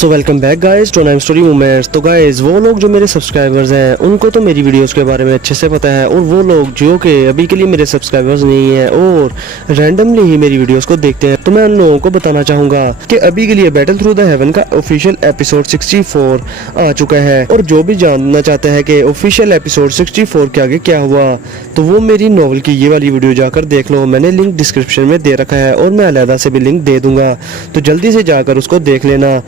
So welcome back guys to anime story moments. तो guys वो लोग जो मेरे सब्सक्राइबर्स हैं उनको तो मेरी वीडियोस के बारे में अच्छे से पता है, और वो लोग जो कि अभी के लिए मेरे सब्सक्राइबर्स नहीं हैं और रैंडमली ही मेरी वीडियोस को देखते हैं, तो मैं उन लोगों को बताना चाहूँगा कि अभी के लिए बैटल थ्रू द हेवन का ऑफिशियल एपिसोड 64 आ चुका है। और जो भी जानना चाहता है कि ऑफिशियल एपिसोड 64 के आगे क्या हुआ, तो वो मेरी नॉवल की ये वाली वीडियो जाकर देख लो। मैंने लिंक डिस्क्रिप्शन में दे रखा है और मैं अलहदा से भी लिंक दे दूंगा, तो जल्दी से जाकर उसको देख लेना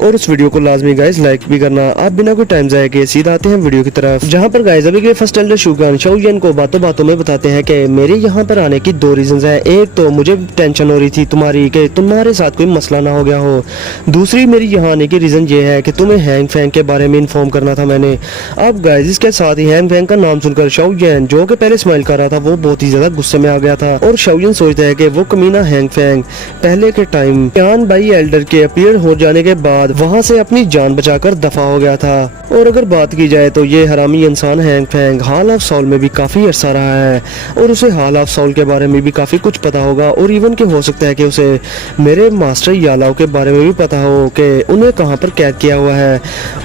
और उस वीडियो को लाजमी गाइस लाइक भी करना। आप बिना कोई टाइम जाए के सीधा आते हैं वीडियो की तरफ, जहां पर गाइस अभी के फर्स्ट एल्डर शूगान शाओयन को बातों बातों में बताते हैं कि मेरे यहाँ पर आने की दो रीजंस हैं। एक तो मुझे टेंशन हो रही थी तुम्हारी कि तुम्हारे साथ कोई मसला ना हो गया हो, दूसरी मेरी यहाँ आने की रीजन ये है कि तुम्हें हैंग फैंग के बारे में इन्फॉर्म करना था मैंने। अब गाइस इसके साथ ही हैंग फैंग का नाम सुनकर शाओयन जो कि पहले स्माइल कर रहा था वो बहुत ही ज्यादा गुस्से में आ गया था, और शाओयन सोचता है कि वो कमीना हैंग फैंग पहले के टाइम यान बाई एल्डर के अपीयर हो जाने के बाद वहाँ से अपनी जान बचाकर दफा हो गया था। और अगर बात की जाए तो ये हरामी इंसान Hang Fang hall of soul में भी काफी अरसा रहा है, और उसे हॉल ऑफ सोल के बारे में भी काफी कुछ पता होगा, और इवन के हो सकता है कि उसे मेरे मास्टर यालाओ के बारे में भी पता हो कि उन्हें कहाँ पर कैद किया हुआ है।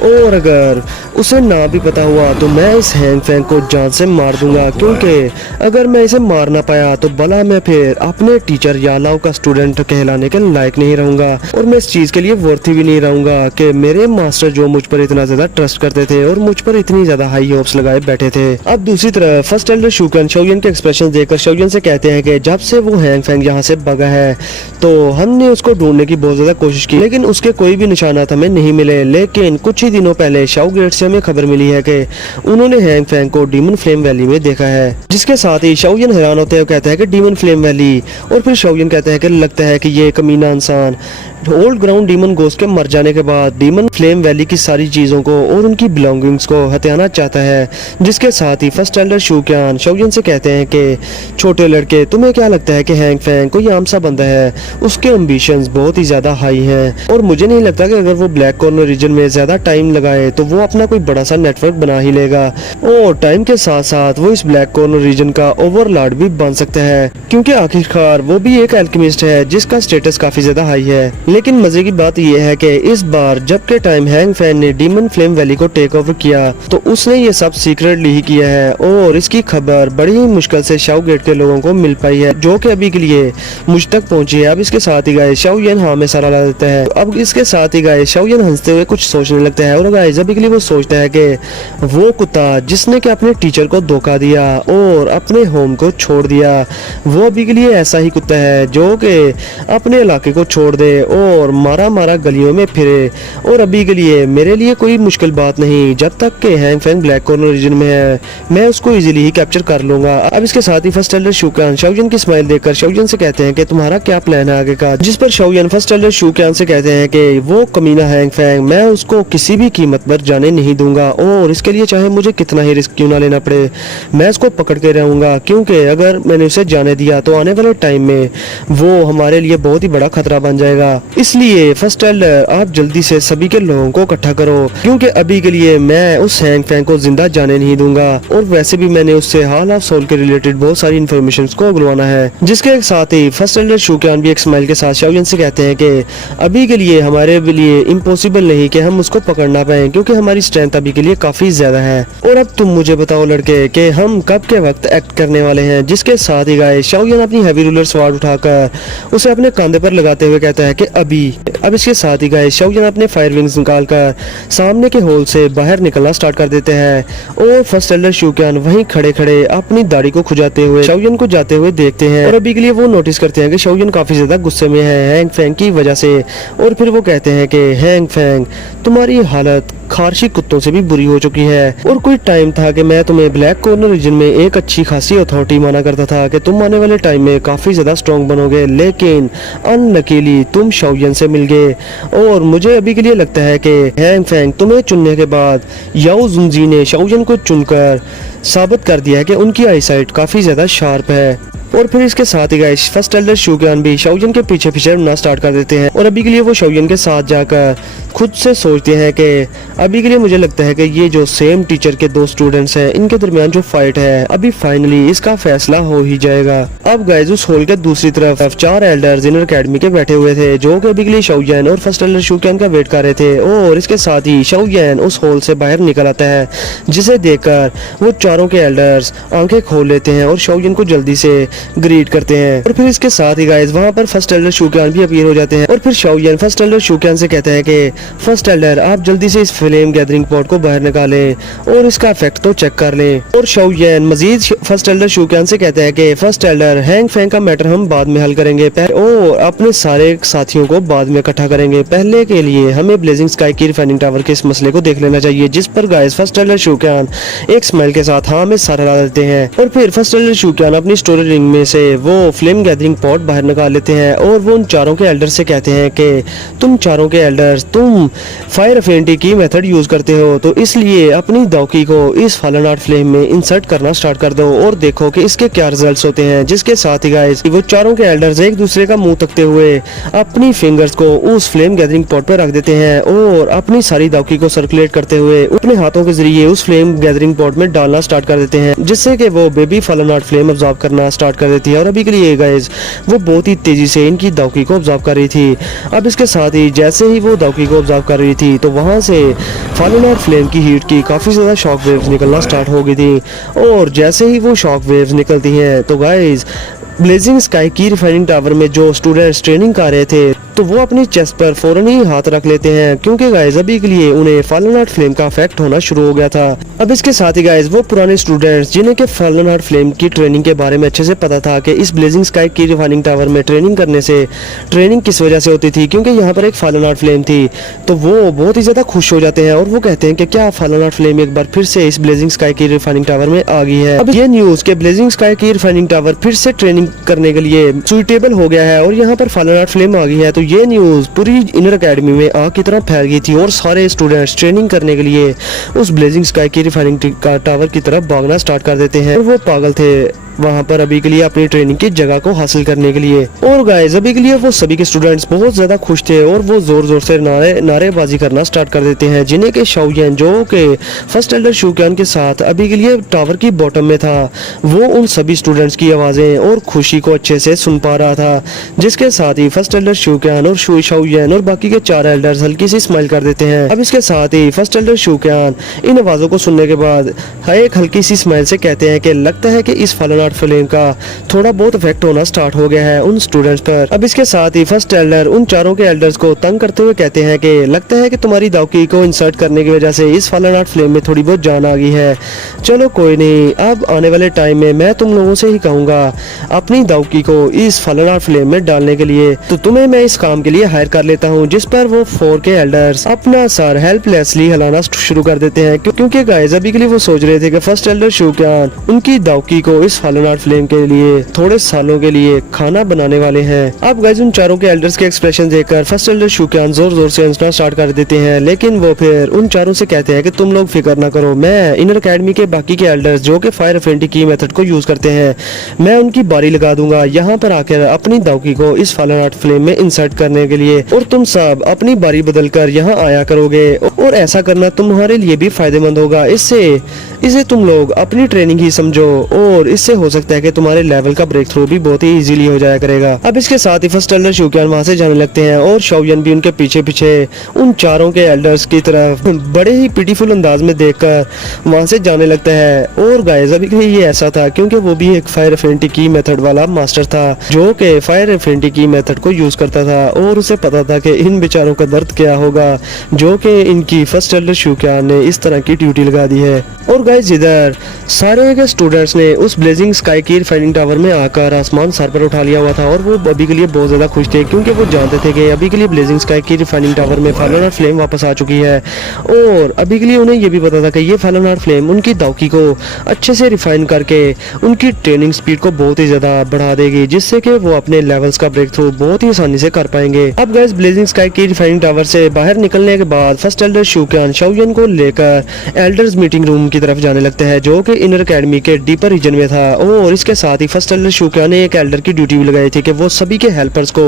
और अगर उसे ना भी पता हुआ तो मैं इस हैंग फैंग को जान से मार दूंगा, क्योंकि अगर मैं इसे मार ना पाया तो भला मैं फिर अपने टीचर यालाओ का स्टूडेंट कहलाने के लायक नहीं रहूंगा, और मैं इस चीज के लिए वर्थी भी नहीं रहूंगा कि मेरे मास्टर जो मुझ पर इतना ज्यादा ट्रस्ट करते थे और मुझ पर इतनी ज्यादा हाई होप्स लगाए बैठे थे। अब दूसरी तरफ फर्स्ट एल्डर शूगन शाओयन के एक्सप्रेशन देखकर शाओयन से कहते हैं कि जब से वो हैंग फैंग यहाँ से भगा है तो हमने उसको ढूंढने की बहुत ज्यादा कोशिश की, लेकिन उसके कोई भी निशानात हमें नहीं मिले। लेकिन कुछ ही दिनों पहले शाओ गेट से हमें खबर मिली है कि उन्होंने हैंग फैंग को डीमन फ्लेम वैली में देखा है, जिसके साथ ही शाओयन हैरान होते हुए कहता है कि डीमन फ्लेम वैली, और फिर शाओयन कहता है कि लगता है कि ये कमीना इंसान ओल्ड ग्राउंड डीमन गोस्ट के मर जाने के बाद डीमन फ्लेम वैली की सारी चीजों को और उनकी बिलोंगिंग्स को हथियाना चाहता है। जिसके साथ ही फर्स्ट एल्डर शूक्यान शाओयन से कहते हैं कि छोटे लड़के तुम्हें क्या लगता है कि हैंग फैंग कोई आम सा बंदा है, उसके एम्बिशंस बहुत ही ज्यादा हाई हैं, और मुझे नहीं लगता कि अगर वो ब्लैक कॉर्नर रीजन में ज्यादा टाइम लगाए तो वो अपना कोई बड़ा सा नेटवर्क बना ही लेगा, और टाइम के साथ साथ वो इस ब्लैक कॉर्नर रीजन का ओवरलॉर्ड भी बन सकता है, क्योंकि आखिरकार वो भी एक एल्केमिस्ट है जिसका स्टेटस काफी ज्यादा हाई है। लेकिन मजे की बात यह है कि इस बार जब के टाइम हैंग फैंग ने डीमन फ्लेम वैली को टेक ओवर किया तो उसने ये सब सीक्रेटली ही किया है, और इसकी खबर बड़ी ही मुश्किल से शाओ गेट के लोगों को मिल पाई है, जो कि अभी के लिए मुझ तक पहुंची है। अब इसके साथ ही गाइस शाओयन हाँ में सारा ला देता है। अब इसके साथ ही गाइस शाओयन हंसते हुए कुछ सोचने लगता है, और गाइस अभी के लिए वो सोचता है कि वो कुत्ता जिसने कि अपने टीचर को धोखा दिया और अपने होम को छोड़ दिया, वो अभी के लिए ऐसा ही कुत्ता है जो कि अपने इलाके को छोड़ दे और मारा मारा गलियों में फिरे। और अभी के लिए मेरे लिए कोई मुश्किल बात नहीं, जब तक के Hang Fang black corner region में है मैं उसको इजीली ही कैप्चर कर लूंगा। अब इसके साथ ही फर्स्ट एल्डर शूक्यान शाओयन की स्माइल देखकर शाओयन से कहते हैं कि तुम्हारा क्या प्लान है आगे का, जिस पर शाओयन फर्स्ट एल्डर शूक्यान से कहते हैं कि वो कमीना हैंग फैंग मैं उसको किसी भी कीमत पर जाने नहीं दूंगा, और इसके लिए चाहे मुझे कितना ही रिस्क क्यों ना लेना पड़े मैं उसको पकड़ के रहूंगा, क्योंकि अगर मैंने उसे जाने दिया तो आने वाले टाइम में वो हमारे लिए बहुत ही बड़ा खतरा बन जाएगा। इसलिए फर्स्ट एल्डर आप जल्दी से सभी के लोगों को इकट्ठा करो, क्योंकि अभी के लिए मैं उस हैंग फैंग को जिंदा जाने नहीं दूंगा, और वैसे भी मैंने उससे हॉल ऑफ सोल के रिलेटेड बहुत सारी इन्फॉर्मेशन को उगलवाना है। जिसके साथ ही फर्स्ट एल्डर शूक्यान भी एक स्माइल के साथ शाओयन से कहते हैं कि अभी के लिए हमारे लिए इम्पॉसिबल नहीं कि हम उसको पकड़ ना पाए, क्योंकि हमारी स्ट्रेंथ अभी के लिए काफी ज्यादा है। और अब तुम मुझे बताओ लड़के कि हम कब के वक्त एक्ट करने वाले हैं। जिसके साथ ही गाइस शाओयन अपनी हैवी रूलर स्वार्ड उठाकर उसे अपने कंधे पर लगाते हुए कहता है कि अभी। अब इसके साथ ही गाइस शाओयन अपने फायर विंग्स निकालकर सामने के होल से बाहर निकलना स्टार्ट कर देते हैं, और फर्स्ट एल्डर शूक्यान वहीं खड़े खड़े अपनी दाढ़ी को खुजाते हुए शाओयन को जाते हुए देखते हैं, और अभी के लिए वो नोटिस करते हैं कि शाओयन काफी ज्यादा गुस्से में है हैंग फैंग की वजह से। और फिर वो कहते हैं कि हैंग फैंग तुम्हारी हालत खारशी कुत्तों से भी बुरी हो चुकी है, और कोई टाइम था कि मैं तुम्हें ब्लैक कॉर्नर रीजन में एक अच्छी खासी अथॉरिटी माना करता था कि तुम आने वाले टाइम में काफी ज्यादा स्ट्रॉन्ग बनोगे, लेकिन अनलकीली तुम शाओयन से मिल गए। और मुझे अभी के लिए लगता है कि हैंग फैंग तुम्हें चुनने के बाद याओ जुनजी ने शाओयन को चुनकर साबित कर दिया है कि उनकी आईसाइट काफी ज्यादा शार्प है। और फिर इसके साथ ही गाइस फर्स्ट एल्डर शूक्यान भी शाओयन के पीछे पीछे उड़ना स्टार्ट कर देते हैं और अभी के लिए वो शाओयन के साथ जाकर खुद से सोचते हैं कि अभी के लिए मुझे लगता है कि ये जो सेम टीचर के दो स्टूडेंट्स हैं इनके दरमियान जो फाइट है अभी फाइनली इसका फैसला हो ही जाएगा। अब गाइस उस हॉल के दूसरी तरफ 4 एल्डर्स इनर अकेडमी के बैठे हुए थे जो कि अभी के लिए शाओयन और फर्स्ट एल्डर शूक्यान का वेट कर रहे थे और इसके साथ ही शाओयन उस हॉल से बाहर निकल आता है जिसे देखकर वो चारों के एल्डर्स आंखें खोल लेते हैं और शाओयन को जल्दी से ग्रीट करते हैं। और फिर इसके साथ ही गाइस वहां पर फर्स्ट एल्डर शूक्यान भी अपीयर हो जाते हैं और फिर शाओयन फर्स्ट एल्डर शूक्यान से कहता है कि फर्स्ट एल्डर आप जल्दी से इस फ्लेम गैदरिंग पॉट को बाहर निकालें और इसका इफेक्ट तो चेक कर लें। और शाओयन मजीद फर्स्ट एल्डर शूक्यान से कहता है कि फर्स्ट एल्डर हैंग फैंग का मैटर हम बाद में हल करेंगे और अपने सारे साथियों को बाद में इकट्ठा करेंगे। पहले के लिए हमें ब्लेजिंग स्काई की रिफाइनिंग टावर के इस मसले को देख लेना चाहिए। जिस पर गाइस फर्स्ट एल्डर शूक्यान एक स्माइल के साथ हाँ में सारा ला देते हैं और फिर फर्स्ट एल्डर शूक्यान अपनी स्टोरी रिंग में से वो फ्लेम गैदरिंग पॉट बाहर निकाल लेते हैं और वो उन चारों के एल्डर से कहते हैं कि तुम चारों के एल्डर्स तुम फायर अफिनिटी की मेथड यूज करते हो तो इसलिए अपनी दाउकी को इस फॉलन आर्ट फ्लेम में इंसर्ट करना स्टार्ट कर दो और देखो कि इसके क्या रिजल्ट्स होते हैं। जिसके साथ ही गाइस वो चारों के एल्डर्स एक दूसरे का मुंह तकते हुए अपनी फिंगर्स को उस फ्लेम गैदरिंग पॉट पर रख देते हैं और अपनी सारी दाउकी को सर्कुलेट करते हुए अपने हाथों के जरिए उस फ्लेम गैदरिंग पॉट में डालना स्टार्ट कर देते हैं जिससे कि वो baby fallen art flame observe करना स्टार्ट कर देती है। और अभी के लिए गाइस वो बहुत ही तेजी से इनकी दाउकी को ऑब्जॉर्व कर रही थी। अब इसके साथ ही जैसे ही वो दाउकी को ऑब्जॉर्व कर रही थी तो वहां से फॉलन आर्ट फ्लेम की हीट की काफी ज्यादा शॉक वेव्स निकलना स्टार्ट हो गई थी और जैसे ही वो शॉक वेव्स निकलती हैं तो गाइस ब्लेजिंग स्काई की रिफाइनिंग टावर में जो स्टूडेंट्स ट्रेनिंग कर रहे थे तो वो अपनी चेस्ट पर फौरन ही हाथ रख लेते हैं क्योंकि गाइस अभी के लिए उन्हें फॉलन आर्ट फ्लेम का इफेक्ट होना शुरू हो गया था। अब इसके साथ ही गाइस वो पुराने स्टूडेंट्स जिन्हें के फॉलन आर्ट फ्लेम की ट्रेनिंग के बारे में अच्छे से पता था कि इस ब्लेजिंग स्काई की रिफाइनिंग टावर में ट्रेनिंग करने से ट्रेनिंग किस वजह से होती थी क्योंकि यहाँ पर एक फॉलन आर्ट फ्लेम थी तो वो बहुत ही ज्यादा खुश हो जाते हैं और वो कहते हैं कि क्या फॉलन आर्ट फ्लेम एक बार फिर से इस ब्लेजिंग स्काई की रिफाइनिंग टावर में आ गई है। अब ये न्यूज के ब्लेजिंग स्काई की रिफाइनिंग टावर फिर से ट्रेनिंग करने के लिए सुइटेबल हो गया है और यहाँ पर फॉलन आर्ट फ्लेम आ गई है तो ये न्यूज पूरी इनर अकेडमी में आग की तरह फैल गई थी और सारे स्टूडेंट्स ट्रेनिंग करने के लिए उस ब्लेजिंग स्काई की रिफाइनिंग टावर की तरफ भागना स्टार्ट कर देते हैं और वो पागल थे वहां पर अभी के लिए अपनी ट्रेनिंग की जगह को हासिल करने के लिए। और गाइस अभी के लिए वो सभी के स्टूडेंट्स बहुत ज्यादा खुश थे और वो जोर जोर से नारेबाजी करना स्टार्ट कर देते हैं जिन्हें के शाओयन जो के फर्स्ट एल्डर शूक्यान के साथ अभी के लिए टावर की बॉटम में था वो उन सभी स्टूडेंट्स की आवाजें और खुशी को अच्छे से सुन पा रहा था। जिसके साथ ही फर्स्ट एल्डर शूक्यान और शाओयन और बाकी के 4 एल्डर्स हल्की सी स्माइल कर देते हैं। अब इसके साथ ही फर्स्ट एल्डर शूक्यान इन आवाजों को सुनने के बाद एक हल्की सी स्माइल से कहते हैं कि लगता है कि इस फॉलन आर्ट फ्लेम का थोड़ा बहुत इफेक्ट होना स्टार्ट हो गया है उन स्टूडेंट्स पर। अब इसके साथ ही फर्स्ट एल्डर उन चारों के एल्डर्स को तंग करते हुए कहते हैं कि लगता है कि तुम्हारी दाउकी को इंसर्ट करने की वजह से इस फॉलन आर्ट फ्लेम में थोड़ी बहुत जान आ गई है। चलो कोई नहीं, अब आने वाले टाइम में मैं तुम लोगों से ही कहूंगा अपनी दाउकी को इस फॉलन आर्ट फ्लेम में डालने के लिए तो तुम्हें मैं इस काम के लिए हायर कर लेता हूँ। जिस पर वो 4 के एल्डर्स अपना सर हेल्पलेसली हिलाना शुरू कर देते हैं क्योंकि गाइस अभी के लिए वो सोच रहे थे कि फर्स्ट एल्डर शूक्यान उनकी दाउकी को इस फॉलन आर्ट फ्लेम के लिए थोड़े सालों के लिए खाना बनाने वाले हैं। अब गाइस उन चारों के एल्डर्स के एक्सप्रेशन देखकर फर्स्ट एल्डर शूक्यान जोर जोर से हंसना स्टार्ट कर देते हैं लेकिन वो फिर उन चारों से कहते हैं कि तुम लोग फिक्र ना करो, मैं इनर अकेडमी के बाकी के एल्डर्स जो कि फायर अफिनिटी की मेथड को यूज करते हैं मैं उनकी बारी लगा दूंगा यहाँ पर आकर अपनी दाउकी को इस फॉलन आर्ट फ्लेम में इंसर्ट करने के लिए और तुम सब अपनी बारी बदल कर यहाँ आया करोगे और ऐसा करना तुम्हारे लिए भी फायदेमंद होगा। इसे तुम लोग अपनी ट्रेनिंग ही समझो और इससे हो सकता है कि तुम्हारे लेवल का ब्रेक थ्रू भी बहुत ही इजीली हो जाया करेगा। अब इसके साथ ही फर्स्ट एल्डर शूक्यान वहां से जाने लगते हैं और शाओयन भी उनके पीछे पीछे उन चारों के एल्डर्स की तरफ बड़े ही पिटीफुल अंदाज में देखकर वहां से जाने लगता है। और गाइस अभी के लिए ये ऐसा था क्योंकि वो भी एक फायर अफिनिटी की मेथड वाला मास्टर था जो कि फायर अफिनिटी की मेथड को यूज करता था और उसे पता था कि इन बेचारों का दर्द क्या होगा जो कि इनकी फर्स्ट एल्डर शूक्यान ने इस तरह की ड्यूटी लगा दी है। और गाइस इधर सारे के स्टूडेंट्स ने उस ब्लेजिंग स्काई की रिफाइनिंग टावर में आकर आसमान सर पर उठा लिया हुआ था और वो अभी के लिए बहुत ज्यादा खुश थे क्योंकि वो जानते थे कि अभी के लिए ब्लेजिंग स्काई की रिफाइनिंग टावर में फॉलन आर्ट फ्लेम वापस आ चुकी है और अभी के लिए उन्हें ये भी पता था कि ये फॉलन आर्ट फ्लेम उनकी दाउकी को अच्छे से रिफाइन करके उनकी ट्रेनिंग स्पीड को बहुत ही ज्यादा बढ़ा देगी जिससे कि वो अपने लेवल्स का ब्रेक थ्रू बहुत ही आसानी से कर पाएंगे। अब गाइस ब्लेजिंग स्काई की रिफाइनिंग टावर से बाहर निकलने के बाद फर्स्ट एल्डर शूक्यान शाओयन को लेकर एल्डर्स मीटिंग रूम की तरफ जाने लगते हैं जो कि इनर अकेडमी के डीपर रीजन में था और इसके साथ ही फर्स्ट एल्डर शूक्यान ने एक एल्डर की ड्यूटी भी लगाई थी कि वो सभी के हेल्पर्स को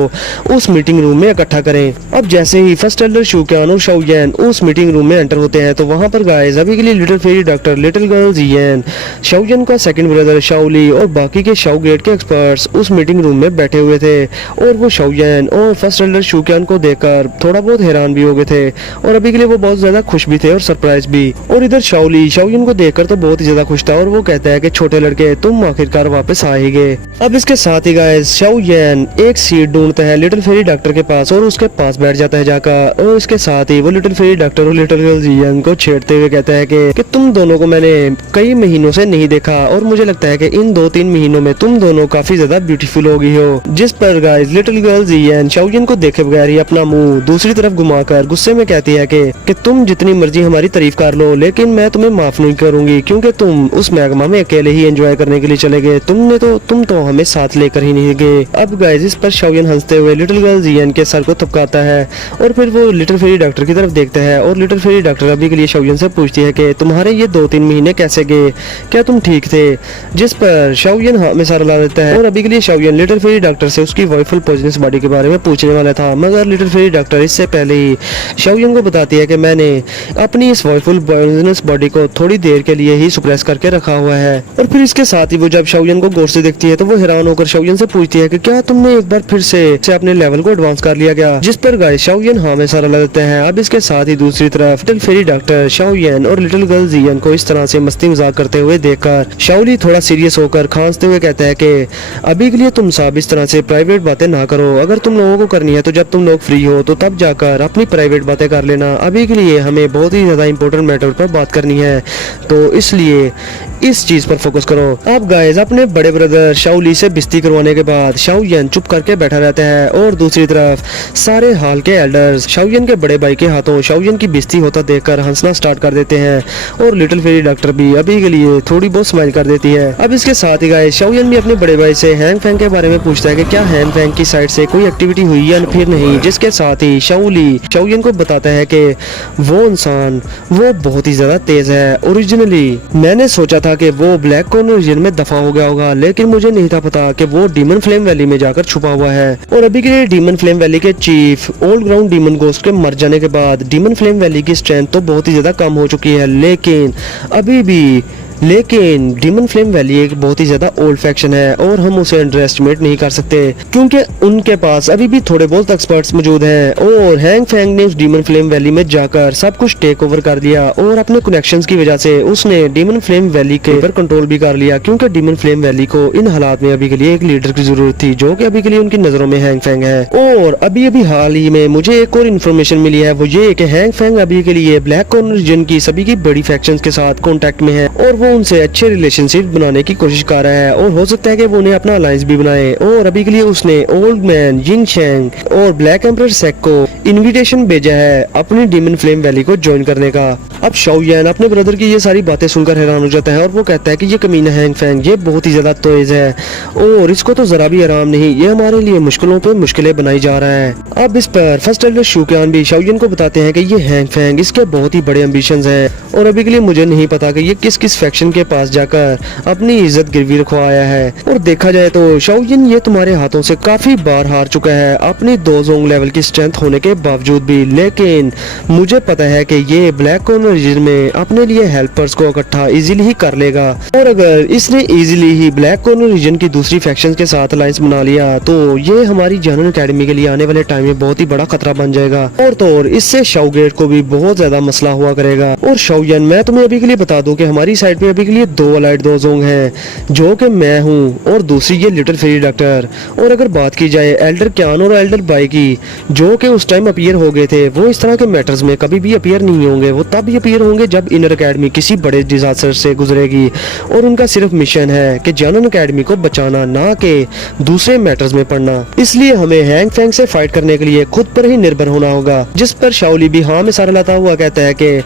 उस मीटिंग रूम में इकट्ठा करें। अब जैसे ही फर्स्ट एल्डर शूक्यान और शाओयेन उस मीटिंग रूम में एंटर होते हैं तो वहां पर गाइस अभी के लिए little fairy doctor, little girl जियन, शाओयेन का सेकंड ब्रदर शाओली और बाकी के शाओ गेट के एक्सपर्ट्स उस मीटिंग रूम में बैठे हुए थे और वो शाओयेन और फर्स्ट एल्डर शूक्यान को देखकर थोड़ा बहुत हैरान भी हो गए थे और अभी के लिए वो बहुत ज्यादा खुश भी थे और सरप्राइज भी। और इधर शाओली शाओयेन को देखकर तो बहुत ही ज्यादा खुश था और वो कहता है कि छोटे लड़के तुम आखिरकार वापस आ ही गए। अब इसके साथ ही गाइस शाओयेन एक सीट ढूंढता है लिटिल फेरी डॉक्टर के पास और उसके पास बैठ जाता है जाकर और इसके साथ ही वो लिटिल फेरी डॉक्टर और लिटिल गर्ल जियन को छेड़ते हुए कहता है कि तुम दोनों को मैंने कई महीनों से नहीं देखा और मुझे लगता है कि इन 2-3 महीनों में तुम दोनों काफी ज्यादा ब्यूटीफुल हो गई हो। जिस पर गाइस लिटिल गर्ल जियन शाओयेन को देखे बगैर ही अपना मुंह दूसरी तरफ घुमाकर गुस्से में कहती है कि तुम जितनी मर्जी हमारी तारीफ कर लो लेकिन मैं तुम्हें माफ नहीं करूंगी क्योंकि तुम उस मैगमा में अकेले ही एंजॉय करने के लिए चले गए, तुम तो हमें साथ लेकर ही नहीं गए। अब गाइस इस पर शाओयेन हंसते हुए लिटिल गर्ल जियन के सर को थपकाता है और फिर वो लिटिल फेरी डॉक्टर की तरफ देखता है और लिटिल फेरी डॉक्टर अभी के लिए शाओयेन से पूछती है कि तुम्हारे ये 2-3 महीने कैसे गए, क्या तुम ठीक थे? जिस पर शाओयेन हाँ में सर ला देता है और अभी के लिए शाओयेन लिटिल फेरी डॉक्टर से उसकी वॉइफुल पॉइजनस बॉडी के बारे में पूछने वाला था मगर लिटिल फेरी डॉक्टर इससे पहले ही शाओयेन को बताती है कि मैंने अपनी इस वॉइफुल पॉइजनस बॉडी को थोड़ी देर के लिए ही सुप्रेस करके रखा हुआ है। और फिर इसके साथ ही वो जब शाओयेन को गौर से देखती है तो वो हैरान होकर शाओयेन से पूछती है कि क्या तुमने एक बार फिर से अपने लेवल को एडवांस कर लिया क्या? जिस पर गाइस शाओयेन हाँ में सारा लगते हैं। अब इसके साथ ही दूसरी तरफ लिटिल फेरी डॉक्टर शाओयेन और लिटिल गर्ल जियन को इस तरह से मस्ती मजाक करते हुए देखकर शाओली थोड़ा सीरियस होकर खांसते हुए कहता है कि अभी के लिए तुम सब इस तरह से प्राइवेट बातें ना करो, अगर तुम लोगों को करनी है तो जब तुम लोग फ्री हो तो तब जाकर अपनी प्राइवेट बातें कर लेना, अभी के लिए हमें बहुत ही ज्यादा इंपॉर्टेंट मैटर पर बात करनी है तो इसलिए इस चीज पर फोकस करो। अब गाइस अपने बड़े ब्रदर शाओली से बिस्ती करवाने के बाद शाओयेन चुप करके बैठा रहता है और दूसरी तरफ सारे हाल के एल्डर्स शाओयेन के बड़े भाई के हाथों शाओयेन की बिस्ती होता देखकर हंसना स्टार्ट कर देते हैं और लिटिल फेरी डॉक्टर भी अभी के लिए थोड़ी बहुत स्माइल कर देती है। अब इसके साथ ही गाइस शाओयेन भी अपने बड़े भाई से हैंग फैंग के बारे में पूछता है कि क्या हैंग फैंग की साइड से कोई एक्टिविटी हुई या फिर नहीं, जिसके साथ ही शाओली शाओयेन को बताता है कि वो इंसान वो बहुत ही ज्यादा तेज है। ओरिजिनली मैंने सोचा था कि वो ब्लैक कॉर्नर रीजन में दफा हो गया होगा लेकिन मुझे नहीं था पता कि वो डीमन फ्लेम वैली में जाकर छुपा हुआ है। और अभी के लिए डीमन फ्लेम वैली के chief old ground demon ghost के मर जाने के बाद डीमन फ्लेम वैली की स्ट्रेंथ तो बहुत ही ज्यादा कम हो चुकी है लेकिन डीमन फ्लेम वैली एक बहुत ही ज्यादा ओल्ड फैक्शन है और हम उसे अंडर एस्टिमेट नहीं कर सकते क्योंकि उनके पास अभी भी थोड़े बहुत एक्सपर्ट्स मौजूद हैं और हैंग फैंग ने उस डीमन फ्लेम वैली में जाकर सब कुछ टेक ओवर कर लिया और अपने कनेक्शंस की वजह से उसने डीमन फ्लेम वैली के ऊपर कंट्रोल भी कर लिया क्योंकि डीमन फ्लेम वैली को इन हालात में अभी के लिए एक लीडर की जरूरत थी जो कि अभी के लिए उनकी नजरों में हैंग फैंग है। और अभी हाल ही में मुझे एक और इन्फॉर्मेशन मिली है वो ये कि हैंग फैंग अभी के लिए ब्लैक कॉर्नर रीजन की सभी की बड़ी फैक्शंस के साथ कॉन्टेक्ट में है और वो उनसे अच्छे रिलेशनशिप बनाने की कोशिश कर रहा है और हो सकता है कि वो उन्हें अपना अलायंस भी बनाए। और अभी के लिए उसने ओल्ड मैन जिंग शेंग और ब्लैक एम्परर सेक को इनविटेशन भेजा है अपनी डीमन फ्लेम वैली को ज्वाइन करने का। अब शाओयेन अपने ब्रदर की ये सारी बातें सुनकर हैरान हो जाता है और वो कहता है कि ये कमीना हैंग फैंग ये बहुत ही ज्यादा तेज है और इसको तो जरा भी आराम नहीं, ये हमारे लिए मुश्किलों पे मुश्किलें बनाई जा रहा है। अब इस पर फर्स्ट एल्डर शूक्यान भी शाओयेन को बताते हैं कि ये हैंग फैंग इसके बहुत ही बड़े एम्बिशंस हैं और अभी के लिए मुझे नहीं पता कि ये किस किस फैक्शन के पास जाकर अपनी इज्जत गिरवी रखवाया है। और देखा जाए तो शाओयेन ये तुम्हारे हाथों से काफी बार हार चुका है अपनी 2 जोंग लेवल की स्ट्रेंथ होने के बावजूद भी, लेकिन मुझे पता है कि ये ब्लैक कॉर्नर रीजन में अपने लिए हेल्पर्स को इकट्ठा इजीली ही कर लेगा और अगर इसने इजीली ही ब्लैक कॉर्नर रीजन की दूसरी फैक्शंस के साथ अलायंस बना लिया तो ये हमारी जनरल एकेडमी के लिए आने वाले टाइम में बहुत ही बड़ा खतरा बन जाएगा और तो और इससे शाओ गेट को भी बहुत ज्यादा मसला हुआ करेगा। और शाओयेन मैं तुम्हें अभी के लिए बता दूं कि हमारी साइड पे अभी के लिए 2 अलाइड 2 जोंग हैं जो कि मैं हूं और दूसरी ये लिटिल फेरी डॉक्टर। और अगर बात की जाए एल्डर क्यान और एल्डर बाई की जो कि उस टाइम अपीयर हो गए थे, वो इस तरह के मैटर्स में कभी भी अपीयर नहीं होंगे, वो तब ही अपीयर होंगे जब इनर एकेडमी किसी बड़े डिजास्टर से गुजरेगी और उनका सिर्फ मिशन है कि जनरल एकेडमी को बचाना, ना कि दूसरे मैटर्स में पड़ना। इसलिए हमें हैंग फैंग से फाइट करने के लिए खुद पर ही निर्भर होना होगा। जिस पर शाओली भी हाँ में सारा लाता हुआ कहता है कि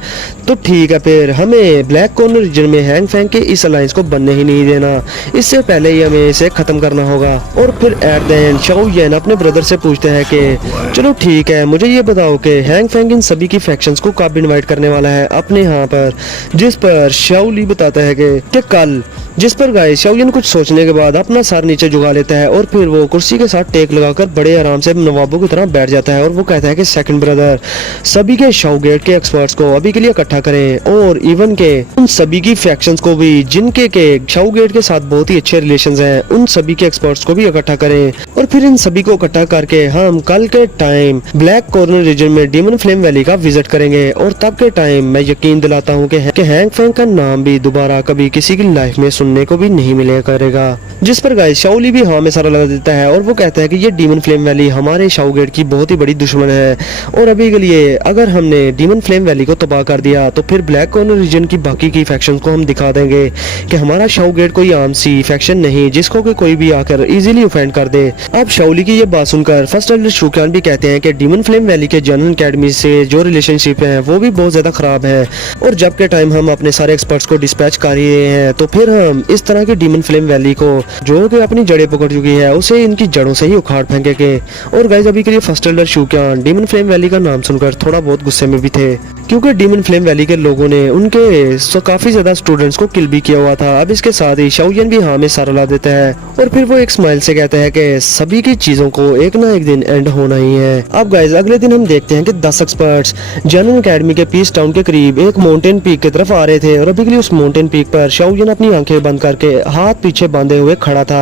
तो ठीक है फिर हमें ब्लैक कॉर्नर रीजन में हैंग फैंग के इस अलायंस को बनने ही नहीं देना, इससे पहले ही हमें इसे खत्म करना होगा। और फिर एट द एंड शाओयेन अपने ब्रदर से पूछते हैं कि चलो ठीक है मुझे ये बताओ कि हैंग फैंग इन सभी की फैक्शंस को कब इनवाइट करने वाला है अपने यहाँ पर। जिस पर शाओली बताता है कि कल जिस पर गाइस शाओलिन कुछ सोचने के बाद अपना सर नीचे झुका लेता है और फिर वो कुर्सी के साथ टेक लगाकर बड़े आराम से नवाबों की तरह बैठ जाता है और वो कहता है कि सेकंड ब्रदर, सभी के शाओ गेट के एक्सपर्ट्स को अभी के लिए इकट्ठा करें और इवन के उन सभी की फैक्शंस को भी जिनके के शाओ गेट के साथ बहुत ही अच्छे रिलेशंस हैं, उन सभी के एक्सपर्ट्स को भी इकट्ठा करें और फिर इन सभी को इकट्ठा करके हम कल के टाइम ब्लैक कॉर्नर रीजन में डीमन फ्लेम वैली का विजिट करेंगे और तब के टाइम मैं यकीन दिलाता हूँ कि हैंग फेंग का नाम भी दोबारा कभी किसी की लाइफ में सुनने को भी नहीं मिले करेगा। जिस पर गाइस शाओली भी हाँ में सारा लगा देता है और वो कहता है कि ये डीमन फ्लेम वैली हमारे शाओ गेट की बहुत ही बड़ी दुश्मन है और अभी के लिए अगर हमने डीमन फ्लेम वैली को तबाह कर दिया तो फिर ब्लैक कॉर्नर रीजन की बाकी की फैक्शंस को हम दिखा देंगे कि हमारा शाओ गेट कोई आम सी फैक्शन नहीं जिसको कि कोई भी आकर इजीली ऑफेंड कर दे। अब शाओली की ये बात सुनकर फर्स्ट एल्डर शूक्यान भी कहते हैं कि डीमन फ्लेम वैली के जनरल एकेडमी से जो रिलेशनशिप है वो भी बहुत ज्यादा खराब है और जब के टाइम हम अपने सारे एक्सपर्ट्स को डिस्पैच कर रहे हैं तो फिर हम इस तरह की डीमन फ्लेम वैली को जो कि अपनी जड़ें पकड़ चुकी है उसे इनकी जड़ों से ही उखाड़ फेंकेंगे। और गाइस अभी के लिए फर्स्ट एल्डर शूक्यान डीमन फ्लेम वैली का नाम सुनकर थोड़ा बहुत गुस्से में भी थे क्योंकि डीमन फ्लेम वैली के लोगों ने उनके काफी ज्यादा स्टूडेंट्स को किल भी किया हुआ था। अब इसके साथ ही शाओलिन भी हाँ में सारा ला देता है और फिर वो एक स्माइल से कहता है कि सभी की चीजों को एक ना एक दिन एंड होना ही है। अब गाइस अगले दिन हम देखते हैं कि 10 एक्सपर्ट्स जनरल एकेडमी के पीस टाउन के करीब एक माउंटेन पीक की तरफ आ रहे थे और अभी के लिए उस माउंटेन पीक पर शाओलिन अपनी आंखें बंद करके हाथ पीछे बांधे हुए खड़ा था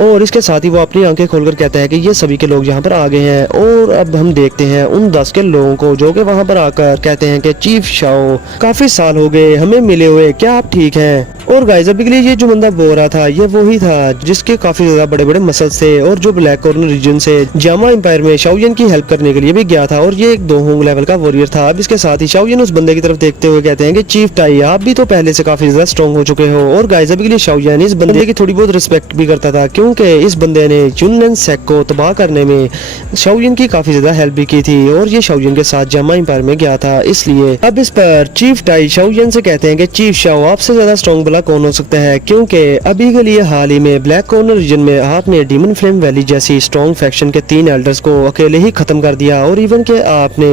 और इसके साथ ही वो अपनी आंखें खोलकर कहता है कि ये सभी के लोग यहाँ पर आ गए हैं। और अब हम देखते हैं उन 10 के लोगों को जो कि वहाँ पर आकर कहते हैं कि चीफ शाओ, काफी साल हो गए हमें मिले हुए, क्या आप ठीक हैं? और गाइस अभी के लिए ये जो बंदा बोल रहा था ये वही था जिसके काफी ज्यादा बड़े बड़े मसल्स थे और जो ब्लैक कॉर्नर रीजन से जामा एम्पायर में शाओलिन की हेल्प करने के लिए भी गया था और ये एक 2 होंग लेवल का वॉरियर था। अब इसके साथ ही शाओलिन उस बंदे की तरफ देखते हुए कहते हैं कि चीफ टाई, आप भी तो पहले से काफी ज्यादा स्ट्रॉन्ग हो चुके हो। और गाइस अभी के लिए शाओलिन इस बंदे की थोड़ी बहुत रिस्पेक्ट भी करता था क्योंकि इस बंदे ने जुनलन सेक को तबाह करने में शाओलिन की काफी ज्यादा हेल्प भी की थी और ये शाओलिन के साथ जामा एम्पायर में गया था इसलिए। अब इस पर चीफ टाई शाओलिन से कहते हैं कि चीफ शाओ, आपसे ज्यादा स्ट्रॉन्ग भला कौन हो सकता है क्योंकि अभी के लिए हाल ही में ब्लैक कॉर्नर रीजन में आपने डीमन फ्लेम वैली जैसी स्ट्रॉन्ग फैक्शन के 3 एल्डर्स को अकेले ही खत्म कर दिया और इवन के आपने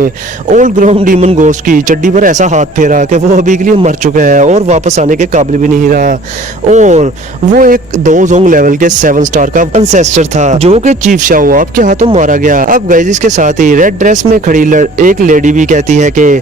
ओल्ड ग्राउंड डीमन गोस्ट की चड्डी पर ऐसा हाथ फेरा कि वो अभी के लिए मर चुका है और वापस आने के काबिल भी नहीं रहा और वो एक 2 जोंग लेवल के 7 स्टार का एंसेस्टर था जो कि चीफ शाओ आपके हाथों मारा गया। अब गाइस इसके साथ ही रेड ड्रेस में खड़ी एक लेडी भी कहती है कि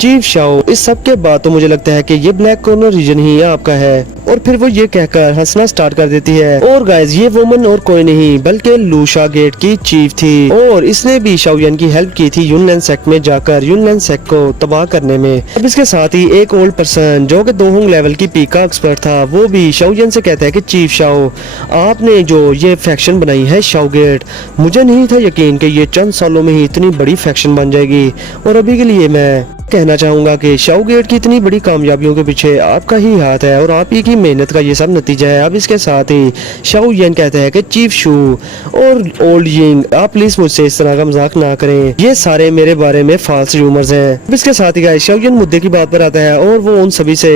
चीफ शाओ, इस सब के बाद तो मुझे लगता है कि ये ब्लैक कॉर्नर रीजन ही आपका है। और फिर वो ये कहकर हंसना स्टार्ट कर देती है और गाइस ये वुमन और कोई नहीं बल्कि लूशा गेट की चीफ थी और इसने भी शाओलिन की हेल्प की थी यूनलैंड सेक्ट में जाकर यूनलैंड सेक्ट को तबाह करने में। अब इसके साथ ही एक ओल्ड पर्सन जो कि 2 होंग लेवल की पीक का एक्सपर्ट था वो भी शाओलिन से कहता है कि चीफ शाओ, आपने जो ये फैक्शन बनाई है शाओ गेट, मुझे नहीं था यकीन कि ये चंद सालों में ही इतनी बड़ी फैक्शन बन जाएगी और अभी के लिए मैं कहना चाहूंगा कि शाओ गेट की इतनी बड़ी कामयाबियों के पीछे आपका ही हाथ है और आप ही की मेहनत का ये सब नतीजा है। अब इसके साथ ही शाओलिन कहते हैं कि चीफ शू और ओल्ड यिंग, आप प्लीज मुझसे इस तरह का मजाक ना करें, ये सारे मेरे बारे में फॉल्स रूमर्स हैं। अब इसके साथ ही गाइस शाओलिन मुद्दे की बात पर आता है और वो उन सभी से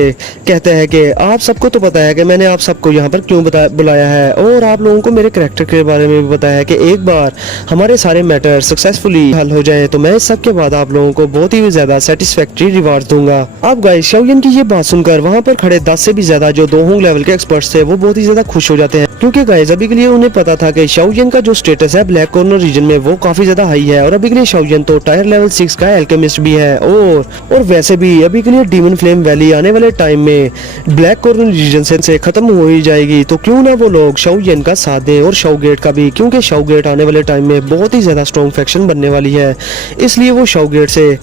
कहता है कि आप सबको तो पता है कि मैंने आप सबको यहाँ पर क्यों बुलाया है और आप लोगों को मेरे कैरेक्टर के बारे में भी बताया है कि एक बार हमारे सारे मैटर सक्सेसफुली हल हो जाए तो मैं इस सब के बाद आप लोगों को बहुत ही ज्यादा सेटिस्फैक्टरी रिवार्ड दूंगा। अब गाइस शाओलिन की ये बात सुनकर वहाँ पर खड़े 10 से भी ज्यादा जो 2 होंग लेवल के एक्सपर्ट्स थे वो बहुत ही ज्यादा खुश हो जाते हैं क्योंकि गाइस अभी के लिए उन्हें पता था कि शाओलिन का जो स्टेटस है ब्लैक कॉर्नर रीजन में वो काफी ज्यादा हाई है और अभी के लिए शाओलिन तो टायर लेवल 6 का एल्केमिस्ट भी है और वैसे भी अभी के लिए डीमन फ्लेम वैली आने वाले टाइम में ब्लैक कॉर्नर रीजन से खत्म हो ही जाएगी तो क्यों ना वो लोग शाओलिन का साथ दें और शाओ गेट का भी, क्योंकि शाओ गेट आने वाले टाइम में बहुत ही ज्यादा स्ट्रॉन्ग फैक्शन बनने वाली है इसलिए वो शाओ गेट से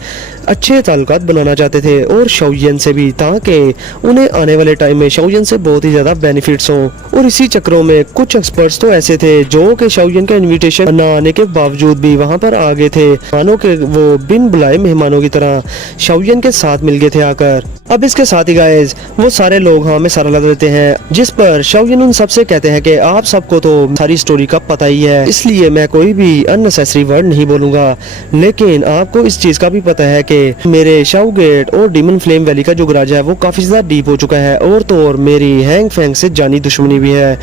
अच्छे ताल्लुकात बनाना चाहते थे और शाओलिन से भी ताकि उन्हें आने वाले टाइम में शाओलिन से बहुत ही ज्यादा बेनिफिट्स हों। और इसी चक्रों में कुछ एक्सपर्ट्स तो ऐसे थे जो कि शाओलिन का इनविटेशन न आने के बावजूद भी वहां पर आ गए थे, मानो के वो बिन बुलाए मेहमानों की तरह शाओलिन के साथ मिल गए थे आकर। अब इसके साथ ही गाइस वो सारे लोग हाँ में सारा लगा देते हैं जिस पर शाओलिन उन सबसे कहते हैं कि आप सबको तो सारी स्टोरी का पता ही है इसलिए मैं कोई भी अननेसेसरी वर्ड नहीं बोलूंगा, लेकिन आपको इस चीज का भी पता है कि मेरे शाओ गेट और डीमन फ्लेम वैली का जो गराज है वो काफ़ी ज़्यादा डीप हो चुका है और तो और मेरी हैंग फैंग से जानी दुश्मनी भी है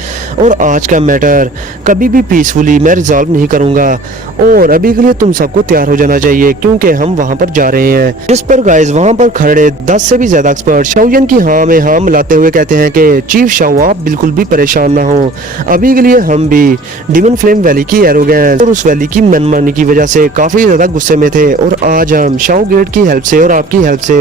और आज का मैटर कभी भी पीसफुली मैं रिजॉल्व नहीं करूँगा और अभी के लिए तुम सबको तैयार हो जाना चाहिए क्योंकि हम वहाँ पर जा रहे हैं। जिस पर गाइस वहाँ पर खड़े 10 से भी ज़्यादा एक्सपर्ट शाओयन की हाँ में हाँ मिलाते हुए कहते हैं कि चीफ शाओ आप बिल्कुल भी परेशान ना हो, अभी के लिए हम भी डीमन फ्लेम वैली की एरोगेंस और उस वैली की मनमानी की वजह से काफ़ी ज़्यादा गुस्से में थे और आज हम शाओ गेट की हेल्प से और आपकी हेल्प से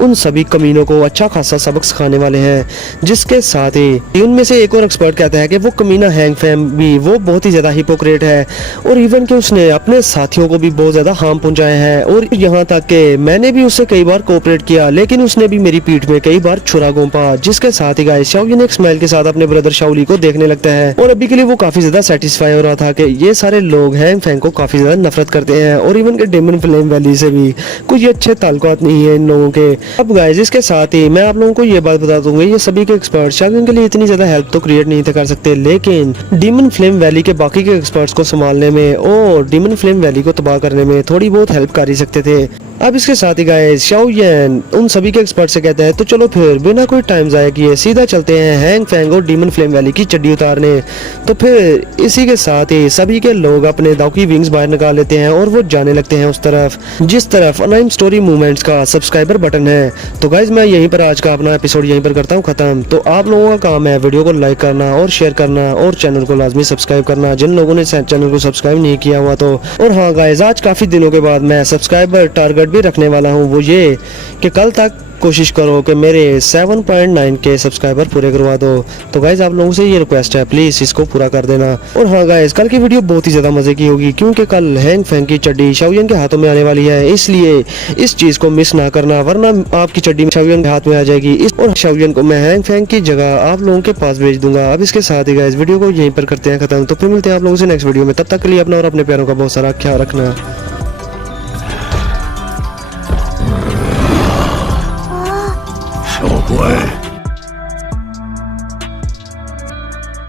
उन सभी कमीनों को अच्छा खासा सबक सिखाने वाले हैं। जिसके साथ ही उनमें से एक और एक्सपर्ट कहता है कि वो कमीना हैंग फैम भी वो बहुत ही ज़्यादा हिपोक्रेट है और इवन कि उसने अपने साथियों को भी बहुत ज़्यादा हार्म पहुंचाए हैं और यहाँ तक कि मैंने भी उससे कई बार कोऑपरेट किया लेकिन उसने भी मेरी पीठ में कई बार छुरा घोंपा। जिसके साथ ही गाइस शाओयन एक स्माइल के साथ अपने ब्रदर शाओली को देखने लगता है और अभी के लिए वो काफ़ी ज़्यादा सेटिस्फाई हो रहा था कि ये सारे लोग हैंग फैंग को काफ़ी ज़्यादा नफरत करते हैं और इवन के डीमन फ्लेम वैली से भी कुछ अच्छे ताल्लुकात नहीं है इन लोगों के। अब गाइस इसके साथ ही मैं आप लोगों को ये बात बता दूंगा, ये सभी के एक्सपर्ट शाओयन के लिए इतनी ज़्यादा हेल्प तो क्रिएट नहीं थे कर सकते लेकिन डीमन फ्लेम वैली के बाकी के एक्सपर्ट्स को संभालने में और डीमन फ्लेम वैली को तबाह करने में थोड़ी बहुत हेल्प कर ही सकते थे। अब इसके साथ ही गाइस शाओयन उन सभी के एक्सपर्ट से कहता है तो चलो फिर बिना कोई टाइम ज़ाया किए सीधा चलते हैं हैंग फैंग और डीमन फ्लेम वैली की चड्डी उतारने। तो फिर इसी के साथ ही सभी के लोग अपने दाव की विंग्स बाहर निकाल लेते हैं और वो जाने लगते हैं उस तरफ जिस तरफ अनाइम स्टोरी मूवमेंट्स का सब्सक्राइबर बटन है। तो गाइस मैं यहीं पर आज का अपना एपिसोड यहीं पर करता हूँ खत्म। तो आप लोगों का काम है वीडियो को लाइक करना और शेयर करना और चैनल को लाजमी सब्सक्राइब करना जिन लोगों ने चैनल को सब्सक्राइब नहीं किया हुआ तो। और हाँ गाइस आज काफ़ी दिनों के बाद मैं सब्सक्राइबर टारगेट भी रखने वाला हूँ, वो ये कि कल तक कोशिश करो कि मेरे 7.9 के सब्सक्राइबर पूरे करवा दो। तो गाइज आप लोगों से ये रिक्वेस्ट है प्लीज़ इसको पूरा कर देना। और हाँ गाइज कल की वीडियो बहुत ही ज़्यादा मज़े की होगी क्योंकि कल हैंग फैंग की चड्डी शाओयन के हाथों में आने वाली है, इसलिए इस चीज़ को मिस ना करना वरना आपकी चड्डी शाओयन के हाथ में आ जाएगी और शाओयन को मैं हैंग फैंग की जगह आप लोगों के पास भेज दूंगा। अब इसके साथ ही गाइज वीडियो को यहीं पर करते हैं खत्म। तो फिर मिलते हैं आप लोगों से नेक्स्ट वीडियो में, तब तक के लिए अपना और अपने प्यारों का बहुत सारा ख्याल रखना।小怪。